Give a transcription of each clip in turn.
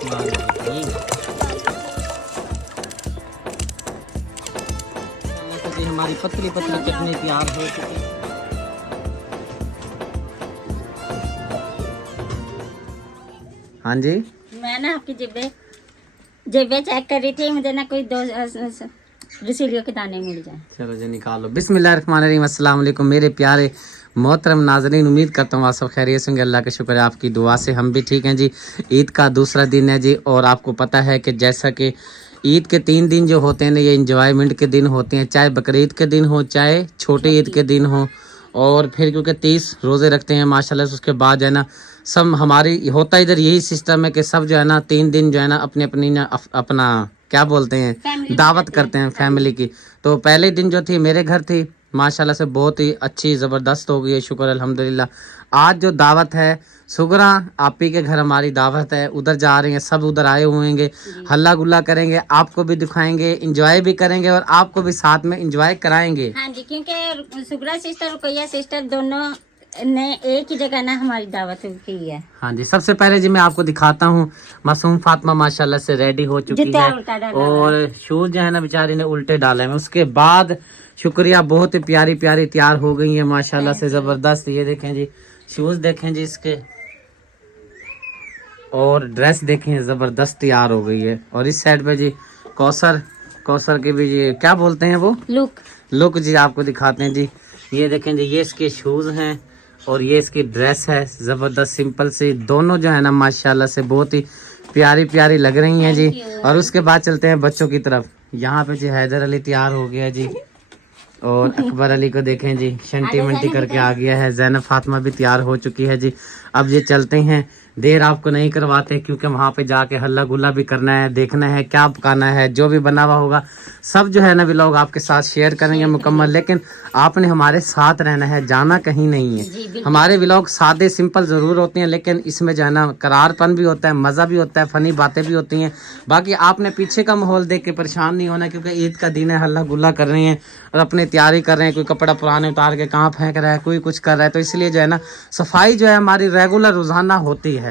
जी हमारी पतली पतली चटनी तैयार हो चुकी है। हाँ जी, मैं ना आपकी जेबे चेक कर रही थी, मुझे ना कोई 2 रसीलियों के दाने मिल जाए। चलो जी निकालो। बिस्मिल्लाहिर्रहमानिर्रहीम। अस्सलाम वालेकुम मेरे प्यारे मोहतरम नाज़रीन, उम्मीद करता हूँ आप सब खैरियत से होंगे। अल्लाह का शुक्र है, आपकी दुआ से हम भी ठीक हैं जी। ईद का दूसरा दिन है जी, और आपको पता है कि जैसा कि ईद के 3 दिन जो होते हैं ना, ये इंजॉयमेंट के दिन होते हैं, चाहे बकरीद के दिन हो, चाहे छोटे ईद के दिन हो। और फिर क्योंकि 30 रोज़े रखते हैं माशाल्लाह से, उसके बाद जो है ना सब हमारी होता इधर यही सिस्टम है कि सब जो है ना 3 दिन जो है ना अपनी अपनी ना अपना क्या बोलते हैं दावत करते हैं फैमिली की। तो पहले दिन जो थी मेरे घर थी माशाल्लाह से, बहुत ही अच्छी ज़बरदस्त हो गई है, शुक्र अल्हम्दुलिल्लाह। आज जो दावत है सुगरा आपी के घर हमारी दावत है, उधर जा रहे हैं, सब उधर आए हुए हैं, हल्ला गुल्ला करेंगे, आपको भी दिखाएंगे, इंजॉय भी करेंगे और आपको भी साथ में इंजॉय कराएंगे। हाँ जी, क्योंकि सुगरा सिस्टर रुकैया सिस्टर दोनों ने एक ही जगह ना हमारी दावत की है। हाँ जी, सबसे पहले जी मैं आपको दिखाता हूँ, मासूम फातिमा माशाल्लाह से रेडी हो चुकी है, और शूज जो है ना बेचारी ने उल्टे डाले हैं। उसके बाद शुक्रिया, बहुत ही प्यारी प्यारी तैयार हो गई है माशाल्लाह से, जबरदस्त। ये देखें जी, शूज देखें जी इसके, और ड्रेस देखें जबरदस्त तैयार हो गई है। और इस साइड पे जी कौसर के भी जी क्या बोलते हैं वो लुक जी आपको दिखाते हैं जी। ये देखें जी, ये इसके शूज हैं और ये इसकी ड्रेस है, जबरदस्त सिंपल सी, दोनों जो है ना माशाल्लाह से बहुत ही प्यारी प्यारी लग रही हैं जी। और उसके बाद चलते हैं बच्चों की तरफ। यहाँ पे जी हैदर अली तैयार हो गया जी, और अकबर अली को देखें जी शंटी मंटी करके आ गया है। ज़ैनब फातिमा भी तैयार हो चुकी है जी। अब ये चलते हैं, देर आपको नहीं करवाते क्योंकि वहाँ पे जाके हल्ला गुल्ला भी करना है, देखना है क्या पकाना है, जो भी बना हुआ होगा सब जो है ना व्लॉग आपके साथ शेयर करेंगे मुकम्मल। लेकिन आपने हमारे साथ रहना है, जाना कहीं नहीं है। हमारे व्लॉग सादे सिंपल ज़रूर होते हैं, लेकिन इसमें जो है ना करारपन भी होता है, मज़ा भी होता है, फ़नी बातें भी होती हैं। बाकी आपने पीछे का माहौल देख के परेशान नहीं होना, क्योंकि ईद का दिन है, हल्ला गुल्ला कर रहे हैं और अपनी तैयारी कर रहे हैं। कोई कपड़ा पुराने उतार के कहाँ फेंक रहा है, कोई कुछ कर रहा है, तो इसलिए जो है ना सफाई जो है हमारी रेगुलर रोजाना होती है।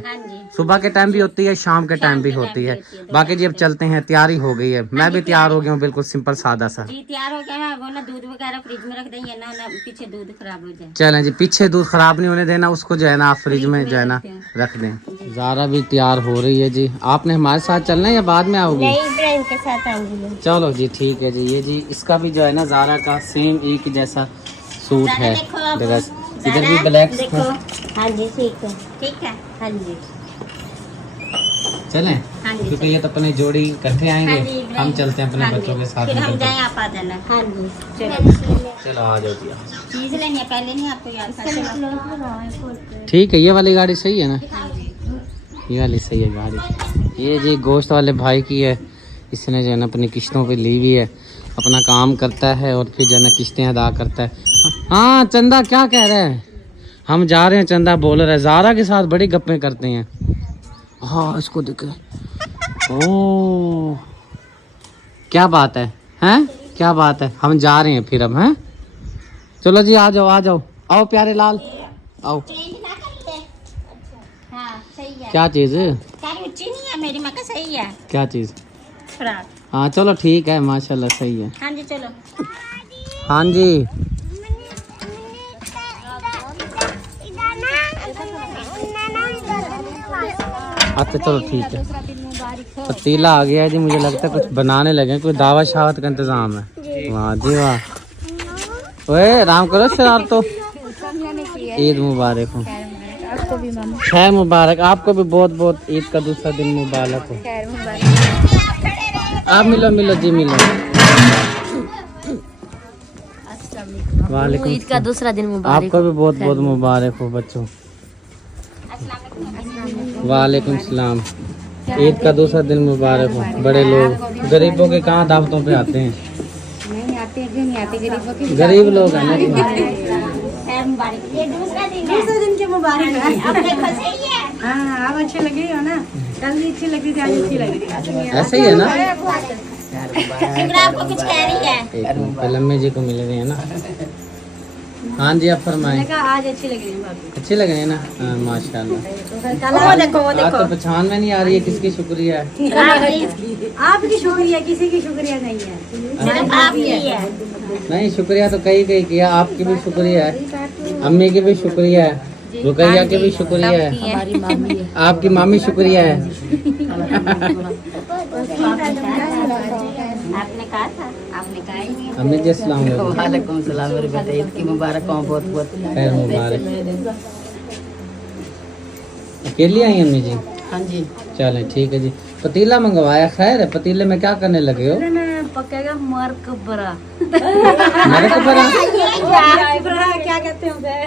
सुबह के टाइम भी होती है, शाम के टाइम भी होती है। बाकी जी अब चलते हैं, तैयारी हो गई है, मैं भी तैयार हो गया हूँ, बिल्कुल सिंपल सादा सा तैयार हो गया है। वो ना दूध वगैरह फ्रिज में रख देंगे ना, पीछे दूध खराब हो जाए। चलें जी, पीछे दूध खराब नहीं होने देना, उसको जो है ना आप फ्रिज में जो है ना रख दें। ज़ारा भी तैयार हो रही है जी। आपने हमारे साथ चलना है या बाद में आओगी? नहीं, के साथ आऊंगी। चलो जी ठीक है जी। ये जी इसका भी जो है ना ज़ारा का सेम एक जैसा सूट है, ड्रेस इधर भी ब्लैक। हाँ जी ठीक है हाँ जी चलें, क्योंकि ये तो अपने जोड़ी इकट्ठे आएंगे, हम चलते हैं अपने बच्चों के साथ। फिर हम जाएं, आप आ जाना। हाँ जी चलो आ जाओ जी। चीज लेनी है पहले, नहीं आपको याद? ठीक है, ये वाली गाड़ी सही है ना, ये वाली सही है गाड़ी। ये जी गोश्त वाले भाई की है, इसने जो है ना अपनी किश्तों पे ली हुई है, अपना काम करता है और फिर जो है ना किश्तें अदा करता है। हाँ चंदा क्या कह रहे हैं? हम जा रहे हैं, चंदा बोल रहा है, ज़ारा के साथ बड़ी गप्पें करते हैं। हाँ इसको देखे, ओ क्या बात है, हैं क्या बात है। हम जा रहे हैं फिर अब, हैं चलो जी, आ जाओ आओ प्यारे लाल आओ। हाँ सही है। क्या चीज़? ऊंची नहीं है मेरी, मैं कहा सही है। क्या चीज़? फ्रॉक। हाँ चलो ठीक है, माशाल्लाह सही है। हाँ जी चलो। हाँ जी अच्छा चलो ठीक है। पतीला आ गया है जी, मुझे लगता है कुछ बनाने लगे, कोई दावत शावत का इंतजाम है। वाह जी वाह। ओए राम करो शराब तो। ईद मुबारक हो, खैर मुबारक, आपको भी बहुत बहुत ईद का दूसरा दिन मुबारक हो। आप मिलो जी मिलो। वालेकुम, ईद का दूसरा दिन मुबारक। आपको भी बहुत बहुत मुबारक हो बच्चों। वालेकुम सलाम, ईद का दूसरा दिन मुबारक हो। बड़े लोग गरीबों के कहाँ दावतों पे आते हैं? नहीं आते, गरीबों के गरीब लोग हैं ना। ये दूसरा दिन के मुबारक है। अब देखो सही है। हाँ अब अच्छे लगे हो ना, कल भी अच्छी लगी थी, आज अच्छी लगी थी। ऐसे ही है ना। आपको कुछ कह रही है? लम्बे जी को मिल रहे हैं ना। हाँ जी, आप फरमाएं। मैंने कहा आज अच्छी लग रही है भाभी। अच्छे लगे हैं ना? हाँ, माशाल्लाह। तो फिर कल वो देखो आज तो पहचान में नहीं आ रही है किसकी शुक्रिया है। आपकी शुक्रिया, किसी की शुक्रिया नहीं है, सिर्फ आपकी है। नहीं, शुक्रिया तो कई कई किया, आपकी भी शुक्रिया है, अम्मी की भी शुक्रिया है, रुकैया की भी शुक्रिया है, हमारी मामी है। आपकी मामी शुक्रिया है। आपने कहा था, आपने कहा ही नहीं। अम्मी जी अस्सलाम वालेकुम। वालेकुम सलाम मेरे बेटे, ईद की मुबारक हो, बहुत बहुत खैर मुबारक। अकेली आई अम्मी जी? हाँ जी। चलें ठीक है जी। पतीला मंगवाया, खैर है। पतीले में क्या करने लगे हो? पकेगा मर्क बरा। मेरे को पता क्या कहते हैं?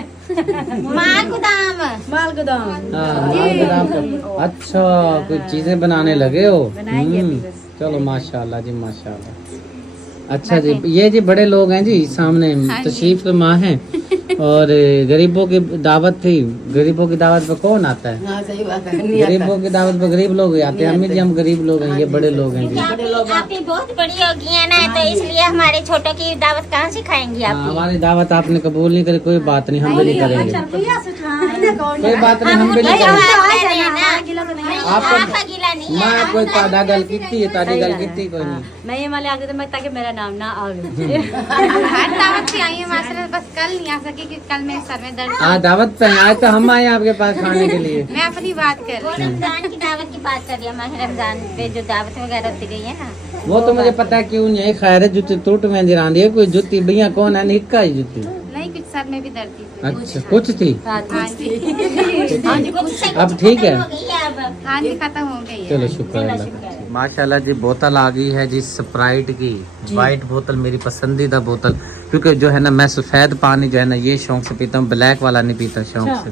माल गोदाम। हाँ, माल बादाम का। अच्छा, कुछ चीजें बनाने लगे हो। चलो माशाल्लाह जी, माशाल्लाह। अच्छा जी, ये जी बड़े लोग हैं जी सामने, तशरीफ फरमा हैं। और गरीबों की दावत थी, गरीबों की दावत पे कौन आता है? हाँ सही बात है। गरीबों की दावत पे गरीब लोग ही आते हैं। अम्मी जी हम गरीब लोग हैं, ये बड़े लोग हैं जी। आपकी बहुत बड़ी होगी है ना, तो इसलिए हमारे छोटों की दावत कहाँ से खाएंगी आप? हाँ, हमारी दावत आपने कबूल नहीं करी, कोई बात नहीं, हम भी नहीं करेंगे। कोई बात नहीं, हम भी नहीं करेंगे। आपको गिला नहीं मैं कोई तादा गल की, तादी गल की कोई नहीं। मैं ये वाले आगे तो मैं ताकि मेरा नाम ना आवे। हर दावत से आई है माशाल्लाह, बस कल नहीं आ सकी कि कल मेरे सर में दर्द। हाँ, दावत पे आए तो हम आए आपके पास खाने के लिए। मैं अपनी बात कर रही हूँ, रमजान की दावत की बात कर रही हूँ। मैं रमजान पे जो दावत वगैरह दी गई है ना, वो तो मुझे पता है क्यों नहीं। खैर है, जुत्ती टूट में दिरान है, कोई जुत्ती भैया कौन है? निक्का ही जुत्ती। नहीं कुछ सर में भी दर्द थी। अच्छा, कुछ थी। हाँ जी, अब ठीक है, हाँ जी, खत्म हो गई है। चलो शुक्र है अल्लाह का। माशाल्लाह जी, बोतल आ गई है जी स्प्राइट की, वाइट बोतल, मेरी पसंदीदा बोतल। क्योंकि जो है ना, मैं सफेद पानी जो है ना ये शौक से पीता हूँ, ब्लैक वाला नहीं पीता शौक से।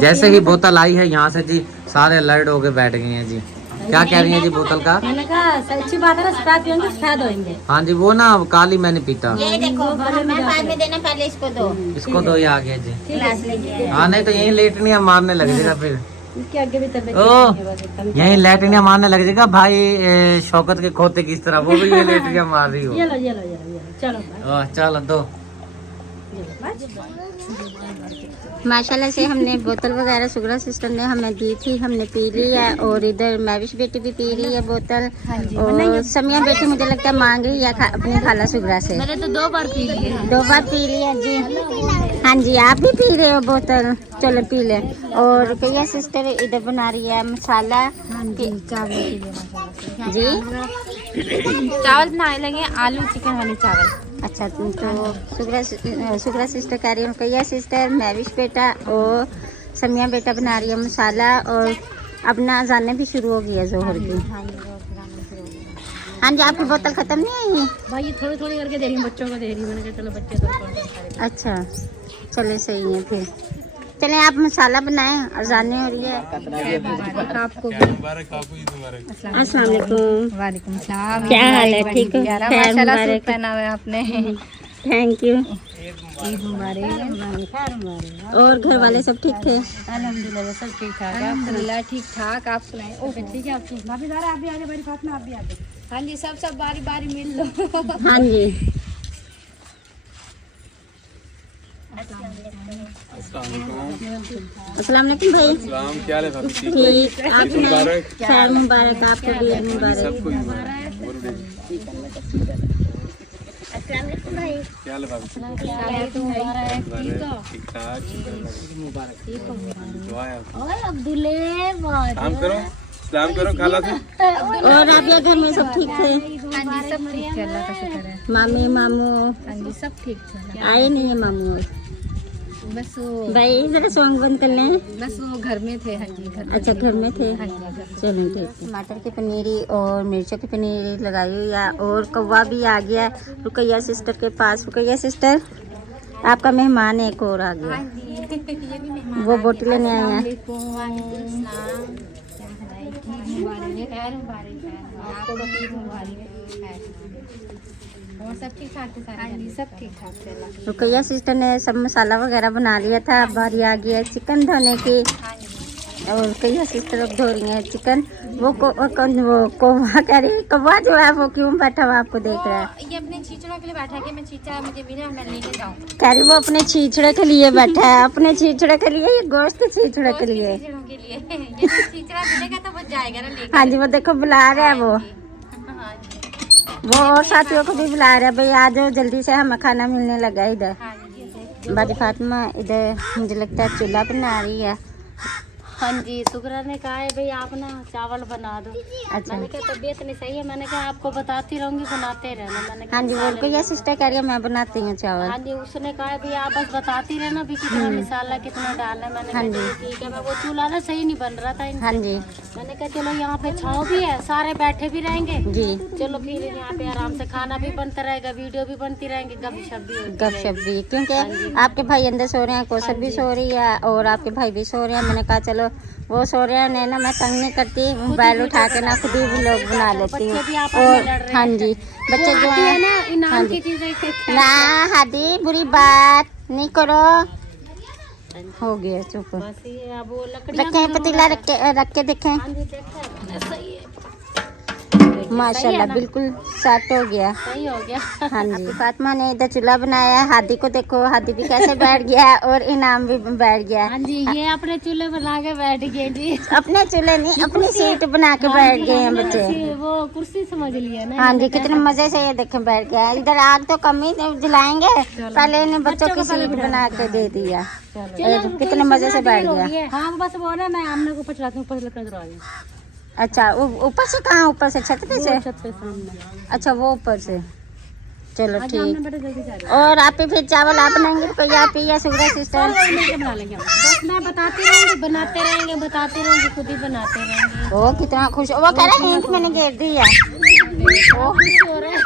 जैसे ही बोतल आई है यहाँ से जी सारे अलर्ट होके बैठ गए हैं जी। क्या कह रही है जी बोतल का? मैंने कहा अच्छी बात है ना, सफेद पियेंगे सफेद होंगे। हाँ जी, वो ना काली मैं नहीं पीता। ये देखो, मैं बाद में देना, पहले इसको दो इसको दो, ये आ गया जी। गिलास लेके। हाँ, नहीं तो यही लेटनिया मारने लगेगा फिर। इसके आगे भी तबियत ओ, यही लेटनिया मारने लग जाएगा भाई। शौकत के खोते किस तरह, वो भी ये लेटनिया मार रही हो। ये लो ये लो ये लो ये लो, चलो चलो दो। माशाल्लाह से हमने बोतल वगैरह सुगरा सिस्टर ने हमें दी थी, हमने पी ली है। और इधर मैविश बेटी भी पी ली है बोतल। और समिया बेटी मुझे लगता है मांग रही है अपनी खाला सुगरा से। मैंने तो 2 बार पी ली है। 2 बार पी ली है जी। हाँ जी, आप भी पी रहे हो बोतल? चलो पी ले। और भैया सिस्टर इधर बना रही है मसाला। जी, चावल बनाने लगे, आलू चिकन वाले चावल। अच्छा, तो सुगरा सिस्टर कह रही है, कैया सिस्टर, मैविश बेटा और समिया बेटा बना रही है मसाला। और अब ना जाने भी शुरू हो गई है जोहर की। हाँ जी, आपकी बोतल खत्म नहीं आई है? भाई ये थोड़ी थोड़ी करके दे रही हूँ, बच्चों को दे रही हूँ। मैंने कहा चलो बच्चे तो अच्छा, चले सही है फिर। चले आप मसाला बनाएं और जाने हो रही है। आपको अस्सलाम वालेकुम। वालेकुम सलाम। क्या हाल है? ठीक हो? खैर मुबारक। पहना हुआ है आपने। Thank you. ईद मुबारक। और घर वाले सब ठीक थे? अल्हम्दुलिल्लाह सब ठीक ठाक है। अल्हम्दुलिल्लाह ठीक ठाक। आप सुनाएं? ओके ठीक है। आप भाभी ज़रा आप भी आ जाओ, बड़ी फातिमा आप भी आ जाओ। हाँ जी, सब बारी बारी मिल लो। हाँ जी। अस्सलाम वालेकुम भाई। क्या हाल है भाभी? ठीक, आप सुनाएं? खैर मुबारक, आपको भी ईद मुबारक। क्या हाल है भाभी? ठीक ठाक, दुआ है आपकी। सलाम करो, सलाम करो खाला से। और आप या घर में सब ठीक थे? हाँ जी, सब ठीक है, अल्लाह का शुक्र है। मामी मामू हाँ जी, सब ठीक थे। आए नहीं है? मामू बस वो भाई जरा सॉन्ग बंद कर लें। बस वो घर में थे। हाँ जी, घर में। अच्छा, घर में थे। हाँ जी, घर में। चलो ठीक। टमाटर की पनीरी और मिर्चों की पनीरी लगाई हुई है। और कौवा भी आ गया है रुकैया सिस्टर के पास। रुकैया सिस्टर, आपका मेहमान एक और आ गया। वो बोटी लेने आए हैं। और सब ठीक ठाक थे? हाँ जी, सब ठीक ठाक थे। रुकैया सिस्टर ने सब मसाला वगैरह बना लिया था। अब बारी आ गई है चिकन धोने की। और कई सिस्टर अब धो रही हैं चिकन। वो कौवा कह रही, कौवा जो है वो क्यों बैठा हुआ आपको देख रहा है? ये अपने छींचड़ों के लिए बैठा कि मैं छींचा मुझे मिला मैं लेके जाऊँ। कह रही वो अपने छींचड़े के लिए बैठा है, अपने छींचड़े के लिए, ये गोश्त छींचड़े के लिए। छींचड़ों के लिए ये छींचड़ा मिलेगा तो वो जाएगा ना लेके। हाँ जी, वो देखो बुला रहा है वो हाँ जी। वो और साथियों को भी बुला रहा है, भाई आ जाओ जल्दी से, हमें खाना मिलने लगा है इधर। हाँ जी। बाजी फातिमा इधर मुझे लगता है चूल्हा बना रही है। हाँ जी, सुगरा ने कहा है भाई आप ना चावल बना दो। अच्छा। मैंने कहा तबीयत नहीं सही है, मैंने कहा आपको बताती रहूंगी बनाते रहना। मैंने कहा हाँ जी, बोल के ये सिस्टर कह रही है मैं बनाती हूँ चावल। हाँ जी, उसने कहा है भाई आप बस बताती रहना भी कितना मसाला कितना डालना है। मैंने हाँ कहा जी। चलो ठीक है। मैं वो चूल्हा ना सही नहीं बन रहा था इनसे। हाँ जी मैंने कहा चलो यहाँ पे छाँव भी है, सारे बैठे भी रहेंगे। जी, चलो फिर यहाँ पे आराम से खाना भी बनता रहेगा, वीडियो भी बनती रहेंगी, गपशप भी होती गपशप भी, क्योंकि आपके भाई अंदर सो रहे हैं, कौसर भी सो रही है और आपके भाई भी सो रहे हैं। मैंने कहा चलो वो सो रहे हैं ना, मैं तंग नहीं करती, मोबाइल उठा के ना खुद ही व्लॉग बना लेती हूँ। बच्चे भी आपस में और लड़ रहे हाँ जी, बच्चे जो है है ना हाँ इनाम जी। की चीजें ना हादी बुरी बात नहीं करो, हो गया चुप। बस ये अब वो लकड़ियाँ रखे पतीला रख के देखें, हाँ जी, देखा सही है, माशाल्लाह बिल्कुल सेट हो गया। सही हो गया। हाँ जी, फातिमा ने इधर चूल्हा बनाया, हादी को देखो, हादी भी कैसे बैठ गया है और इनाम भी बैठ गया। हाँ जी, ये अपने चूल्हे बना के बैठ गए जी। अपने चूल्हे नहीं, अपनी सीट बना के बैठ गए हैं बच्चे। वो कुर्सी समझ लिया ना। हाँ जी, कितने मजे से ये देखें बैठ गया। इधर आग तो कम ही जलाएंगे, पहले इन्हें बच्चों की सीट बना के दे दिया। कितने मजे से बैठ गया। हाँ बस वो ना मैं आमने को ऊपर चलाती हूँ, ऊपर से लकड़ आ गई। अच्छा, ऊपर से कहाँ? ऊपर से छत पे से? छत पे सामने। अच्छा, वो ऊपर से, चलो हमने ठीक। बड़े जल्दी जा रहे और आप ही फिर चावल आप बनाएंगे तो कोई आप ही या सुगरा सिस्टर? हैं, मिलके बना लेंगे हम। बस मैं बताती रहूंगी, बनाते रहेंगे, बताते रहेंगे, खुद ही बनाते रहेंगे। वो कितना खुश, वो कह रहा है ईंट मैंने घेर दी है। वो खुश हो रहे हैं।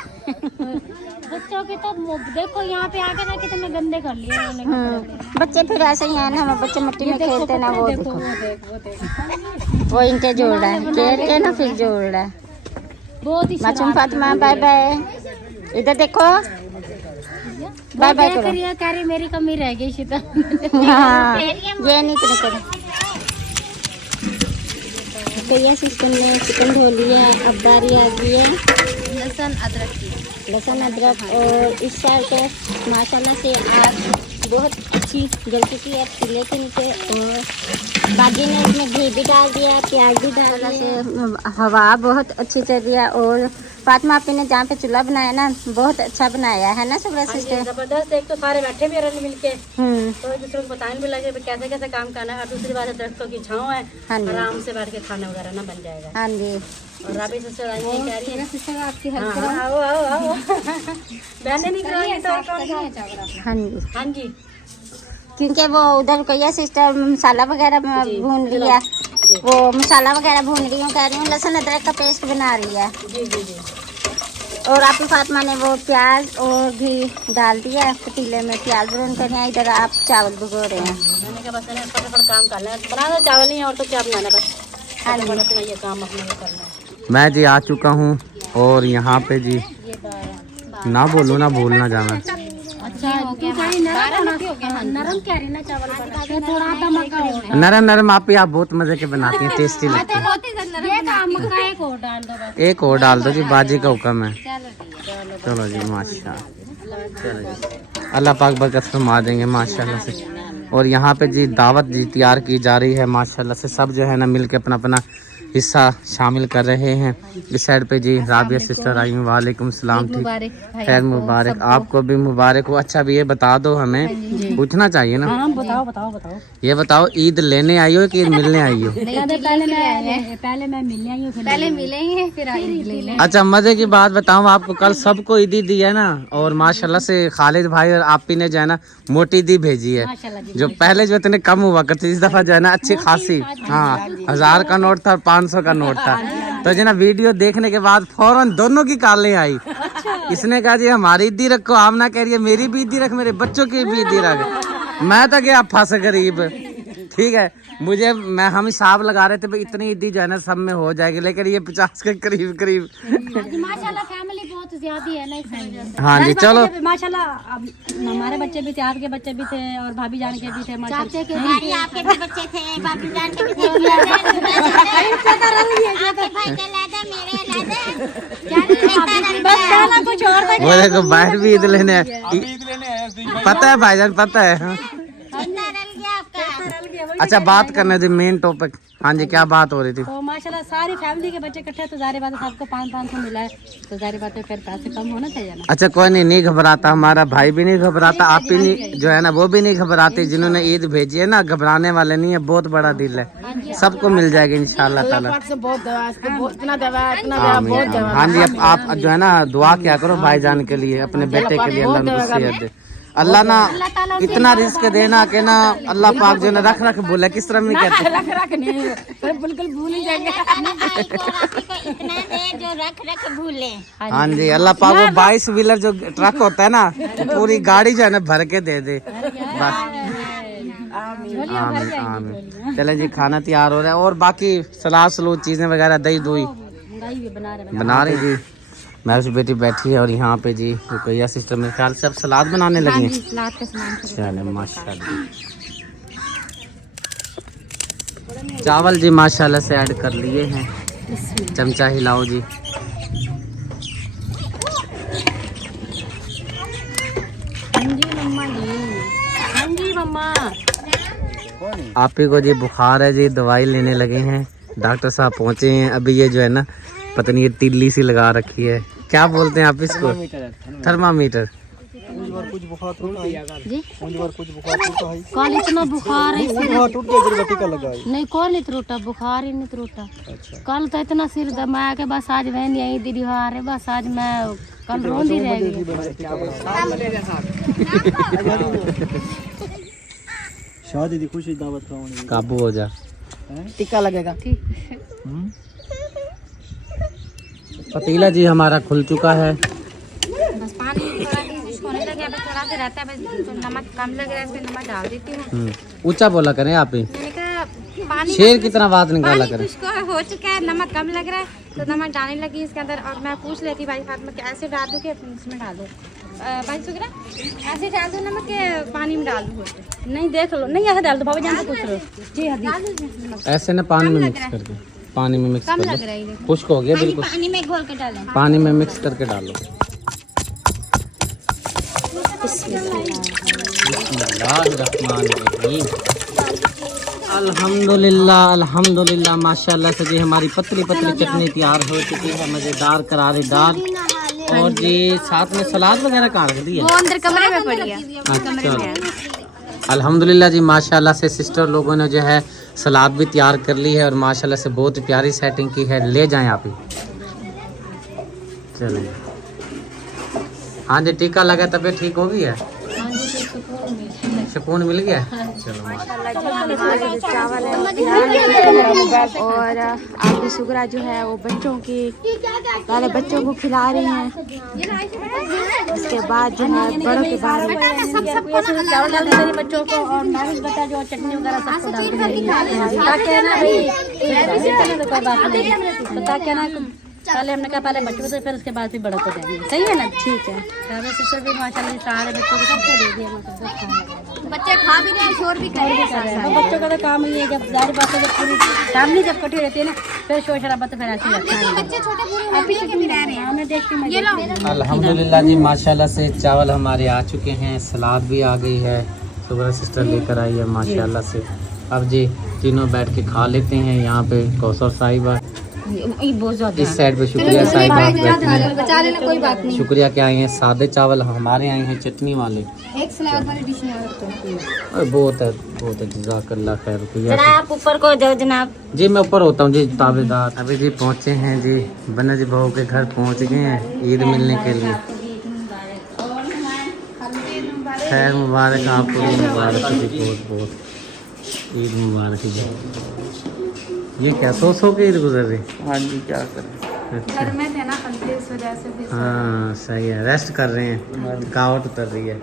बच्चों के तो देखो यहाँ पे आके ना कितने गंदे कर लिए उन्होंने। बच्चे फिर ऐसे ही है ना, हम बच्चे मिट्टी में खेलते हैं ना, वो देखो वो देख। वो ईंटें जोड़ रहा है, घेर के ना फिर जोड़ रहा है। बहुत ही मासूम फातिमा बाय बाय, इधर देखो बाय बाय करो। कह रही मेरी कमी रह गई शीता। हाँ, ये नहीं तो करो। कई सिस्टम ने चिकन धो लिया, अब बारी आ गई है लहसुन अदरक की। लहसुन अदरक। और इस साल तो माशाल्लाह से आग बहुत अच्छी जल चुकी है चूल्हे के नीचे। और बाजी ने इसमें घी भी डाल दिया, प्याज भी डाला से हवा बहुत अच्छी चल रही है। और फातिमा आपी ने जहाँ पे चूल्हा बनाया ना बहुत अच्छा बनाया है ना सुगरा सिस्टर? जबरदस्त। एक तो सारे बैठे भी रहे मिल के, तो एक दूसरे को बताने भी लगे कैसे कैसे काम करना है। और दूसरी बात है दरख्तों की छाँव है, हाँ जी, आराम से बैठ के खाना वगैरह ना बन जाएगा। हाँ जी। और राबी सिस्टर आई है, कह रही है सिस्टर आपकी हेल्प करो। आओ आओ आओ। बहने नहीं कराएंगे तो हाँ जी, हाँ जी। क्योंकि वो उधर कहिया सिस्टर मसाला वगैरह भून रही है, वो मसाला वगैरह भून रही हूँ, कह रही हूँ लहसुन अदरक का पेस्ट बना रही है। जी जी जी। और आपकी फातिमा ने वो प्याज और घी डाल दिया है पतीले में, प्याज भून कर हैं, इधर आप चावल भिगो रहे हैं। मैंने कहा बस ना फटाफट काम कर लें, बना दो चावल ही और तो क्या बनाना, बस फटाफट अपना ये काम अपना ये करना है। मैं जी आ चुका हूँ और यहाँ पे जी ये ना बोलो ना भूलना जाना। अच्छा हो गया, नरम कह रही ना चावल बना, थोड़ा आटा मक्का हो। नरम नरम आप ही, आप बहुत मजे के बनाती हैं, टेस्टी लगती है। ये काम मक्का एक और डाल दो बस। एक और डाल दो जी, बाजी का हुक्म है। चलो ठीक है। चलो जी माशाल्लाह, चलो जी अल्लाह पाक बरकत फरमा देंगे माशाल्लाह से। और यहाँ पे जी दावत जी तैयार की जा रही है माशाल्लाह से, सब जो है ना मिल के अपना अपना हिस्सा शामिल कर रहे हैं। इस साइड पे जी राबिया सिस्टर आई हूँ, वालेकुम सलाम। ठीक, खैर मुबारक, आपको भी मुबारक हो। अच्छा भी ये बता दो, हमें पूछना चाहिए ना। हाँ बताओ बताओ बताओ। ये बताओ ईद लेने आई हो कि ईद मिलने आई हो? पहले मैं मिलने आई हूँ, पहले मिले ही हैं फिर ले लें। अच्छा मजे की बात बताऊं आपको, कल सबको ईदी दी है ना, और माशाल्लाह से खालिद भाई और आपी ने जो है ना मोटी ईदी भेजी है, जो पहले जो इतने कम हुआ करती, इस दफा जो है ना अच्छी खासी, हाँ 1000 का नोट था और 500 का नोट था। तो जो ना वीडियो देखने के बाद फौरन दोनों की कालें आई। इसने कहा जी हमारी ईदी रखो, आमना कह रही है मेरी भी ईदी रख, मेरे बच्चों की भी ईदी रख। मैं तो गया फंस गरीब, ठीक है। मुझे हम हिसाब लगा रहे थे भाई इतनी ईदी जो है ना सब में हो जाएगी, लेकिन ये 50 के करीब करीब। माशाल्लाह फैमिली बहुत ज्यादा है ना इस वजह से। हाँ जी चलो माशाल्लाह अब हमारे बच्चे भी थे, आपके बच्चे भी थे और भाभी जान के भी थे माशाल्लाह। चाचे के भाई आपके भी बच्चे थे, भाभी जान के भी थे। कुछ और था। वो देखो बाहर भी ईद लेने आए। ईद लेने आए हैं। पता है भाईजान पता है। हाँ। अच्छा बात करने दी मेन टॉपिक। हाँ जी क्या बात हो रही थी? तो माशाल्लाह सारी फैमिली के बच्चे इकट्ठे तो जारी बात है सबको 500 मिला है, तो जारी बात है फिर पैसे कम होना चाहिए ना। अच्छा कोई नहीं घबराता, हमारा भाई भी नहीं घबराता, आप भी नहीं जो है ना वो भी नहीं घबराते। जिन्होंने ईद भेजी है ना घबराने वाले नहीं है, बहुत बड़ा दिल है, सबको मिल जाएगी इंशाल्लाह ताला। आमीन। हाँ जी अब आप जो है ना दुआ क्या करो भाईजान के लिए, अपने बेटे के लिए, अल्लाह उनको सेहत दे। अल्लाह ना इतना रिस्क देना कि ना अल्लाह पाक जो ना रख रख बोले, किस तरह में कहते हैं? रख नहीं बिल्कुल भूल ही जाएंगे। इतना दे जो रख रख भूले। हाँ जी अल्लाह पाक वो 22 व्हीलर जो ट्रक होता है ना पूरी गाड़ी जो है ना भर के दे दे बस। आमीन आमीन। चले जी खाना तैयार हो रहा है और बाकी सलाद सलूद चीजें वगैरह दही दुही बना रही जी। मेरी बेटी बैठी है और यहाँ पे जी रुकैया सिस्टर मेरे ख्याल से अब सलाद बनाने लगी हैं। सलाद का सामान चले माशाल्लाह। चावल जी माशाल्लाह से ऐड कर लिए हैं, चमचा हिलाओ जी। हाँ जी मम्मा। आप ही को जी बुखार है जी, दवाई लेने लगे हैं, डॉक्टर साहब पहुँचे हैं अभी। ये जो है ना पता नहीं ये तिल्ली सी लगा रखी है, क्या बोलते हैं आप इसको? थर्मामीटर। कल इतना बुखार है नहीं, कौन नहीं टूटा, बुखार ही नहीं टूटा। कल तो इतना सिर दमा के बस आज वह नहीं आई दीदी हार है, बस आज मैं कल रोंद ही रह गई। शादी खुशी दावत काबू हो जा, टीका लगेगा। पतीला जी हमारा खुल चुका है। बस पानी थोड़ा डिश होने लगे, अभी थोड़ा सा रहता है, बस तो नमक कम लग रहा है इसमें नमक डाल देती हूँ। ऊंचा बोला करें आप ही, मैंने कहा पानी शेर की तरह आवाज निकाला करें। खुश्क हो चुका है, नमक कम लग रहा है तो नमक डालने लगी इसके अंदर। और मैं पूछ लेती भाई फातिमा कि ऐसे डाल दूँ कि इसमें डाल दूँ? भाई सुगरा ऐसे डाल दो नमक के पानी में डाल दूँ? नहीं देख लो, नहीं ऐसे डाल दो, बाबा जान से पूछ लो जी। हदी ऐसे ना पानी में मिक्स करके, पानी में मिक्स कम कर लग लो, रहा है ये। खुश्क हो गया बिल्कुल, पानी में घोल के डालें। पानी में मिक्स करके डालो। बिस्मिल्लाहिर्रहमानिर्रहीम। अल्हम्दुलिल्लाह अल्हम्दुलिल्लाह माशाल्लाह से जी हमारी पतली पतली चटनी तैयार हो चुकी है, मज़ेदार करारीदार। और जी साथ में सलाद वगैरह कहाँ रख दी है? वो अंदर कमरे में पड़ी है। अच्छा अल्हम्दुलिल्लाह जी माशाल्लाह से सिस्टर लोगों ने जो है सलाद भी तैयार कर ली है और माशाल्लाह से बहुत प्यारी सेटिंग की है। ले जाएं आप ही। चलें हाँ जी टीका लगा तबीयत ठीक हो गई है, सुकून मिल गया। चलो चावल है और आपकी सुगरा जो है वो बच्चों की पहले बच्चों को खिला रही हैं, उसके बाद जो है बड़ों के बाद चावल डाल देंगे बच्चों को और नारियल बता जो चटनी वगैरह सबको डाल देंगे ताकि ना भाई कोई बात नहीं, तो ताकि ना पहले हमने कहा पहले बच्चों को फिर उसके बाद फिर बड़ों को देंगे, सही है ना? ठीक है। सिस्टर भी माशाल्लाह सारे बच्चों को सबको दे दिया, बच्चे खा भी रहे हैं, शोर भी कर रहे हैं। तो बच्चों का तो काम ही है, जब जारी बात है जब पूरी फैमिली जब इकट्ठी रहती है ना फिर शोर शराबा तो फिर ऐसे ही लगता है। बच्चे छोटे पूरे अभी तक भी रह रहे हैं। मैं देखती हूँ अल्हम्दुलिल्लाह जी माशाल्लाह से चावल हमारे आ चुके हैं, सलाद भी आ गई है, सुगरा सिस्टर लेकर आई है माशाल्लाह से। अब जी तीनों बैठ के खा लेते हैं। यहाँ पे कौसर साहिबा, इस साइड पे शुक्रिया साहिबा बैठी हैं। बचा लेना कोई बात नहीं। शुक्रिया के आए हैं सादे चावल, हमारे आए हैं चटनी वाले। एक सलाद वाली डिश में बहुत है जज़ाकल्लाह खैर। जरा आप ऊपर को जाओ जनाब। जी मैं ऊपर होता हूँ जी ताबेदार। अभी जी पहुँचे हैं जी, बन्ना जी बहू के घर पहुँच गए हैं ईद मिलने के लिए। खैर मुबारक आपको, मुबारक जी बहुत बहुत, ईद मुबारक जी। ये क्या सो के ईद गुजर रही? हाँ जी क्या करें, अच्छा घर में थे ना कल इस वजह से भी हाँ सही है, रेस्ट कर रहे हैं, थकावट उतर रही है।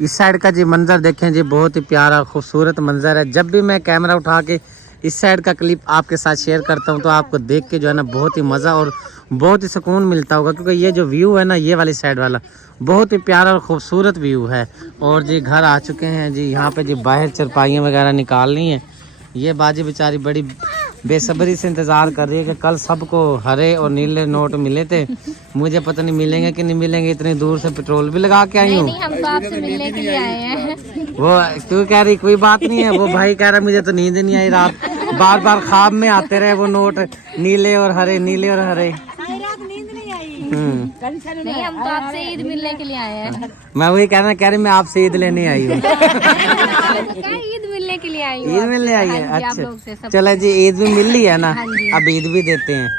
इस साइड का जी मंजर देखें जी, बहुत ही प्यारा खूबसूरत मंजर है। जब भी मैं कैमरा उठा के इस साइड का क्लिप आपके साथ शेयर करता हूँ, तो आपको देख के जो है ना बहुत ही मज़ा और बहुत ही सुकून मिलता होगा, क्योंकि ये जो व्यू है ना, ये वाली साइड वाला बहुत ही प्यारा और खूबसूरत व्यू है। और जी घर आ चुके हैं जी, यहाँ पे जी बाहर चरपाइयाँ वगैरह निकालनी है। ये बाजी बेचारी बड़ी बेसब्री से इंतज़ार कर रही है कि कल सबको हरे और नीले नोट मिले थे, मुझे पता नहीं मिलेंगे कि नहीं मिलेंगे, इतनी दूर से पेट्रोल भी लगा के आई हूँ। हम तो आपसे मिलने के लिए आए हैं। वो क्यों कह रही कोई बात नहीं है, वो भाई कह रहा मुझे तो नींद नहीं आई रात, बार बार ख्वाब में आते रहे वो नोट नीले और हरे, नीले और हरे। नहीं, हम तो आपसे ईद मिलने के लिए आए हैं। मैं वही कह रही मैं आपसे ईद लेने आई हूँ। ईद मिलने के लिए आई हूँ। ईद मिलने आई है, हाँ जी, आप लोग से अच्छा चलो जी, ईद भी मिल ली है ना, अब ईद भी देते हैं।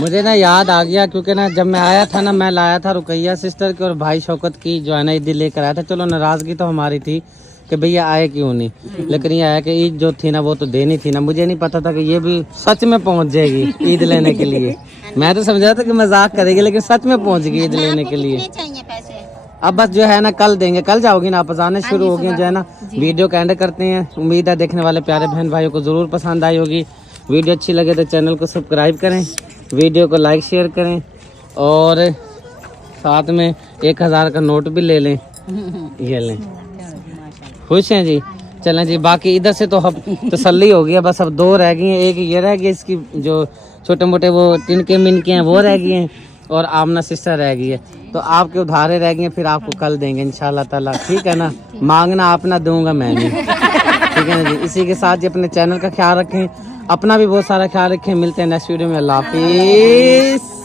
मुझे ना याद आ गया, क्योंकि ना जब मैं आया था ना, मैं लाया था रुकैया सिस्टर की और भाई शौकत की जो है ना ईद लेकर आया था। चलो नाराजगी तो हमारी थी कि भैया आए क्यों नहीं, लेकिन ये आया कि ईद जो थी ना वो तो देनी थी ना। मुझे नहीं पता था कि ये भी सच में पहुंच जाएगी ईद लेने के लिए। मैं तो समझा था कि मजाक करेगी, लेकिन सच में पहुंच गई ईद लेने के लिए। चाहिए पैसे? अब बस जो है ना कल देंगे, कल जाओगी ना, आप आने शुरू हो गए जो है ना। वीडियो का एंड करते हैं। उम्मीद है देखने वाले प्यारे बहन भाइयों को जरूर पसंद आई होगी। वीडियो अच्छी लगे तो चैनल को सब्सक्राइब करें, वीडियो को लाइक शेयर करें और साथ में 1000 का नोट भी ले लें। ये लें, खुश हैं जी। चलें जी, बाकी इधर से तो अब तसल्ली हो गई है, बस अब 2 रह गई हैं। एक ये रह गई, इसकी जो छोटे मोटे वो तिनके मिनके हैं वो रह गए हैं, और आमना सिस्टर रह गई है। तो आपके उधारे रह गए हैं, फिर आपको कल देंगे इंशाल्लाह ताला, ठीक है ना। मांगना आप ना, दूंगा मैं भी, ठीक है ना जी। इसी के साथ जी अपने चैनल का ख्याल रखें, अपना भी बहुत सारा ख्याल रखें। मिलते हैं नेक्स्ट वीडियो में। अल्लाह हाफिज़।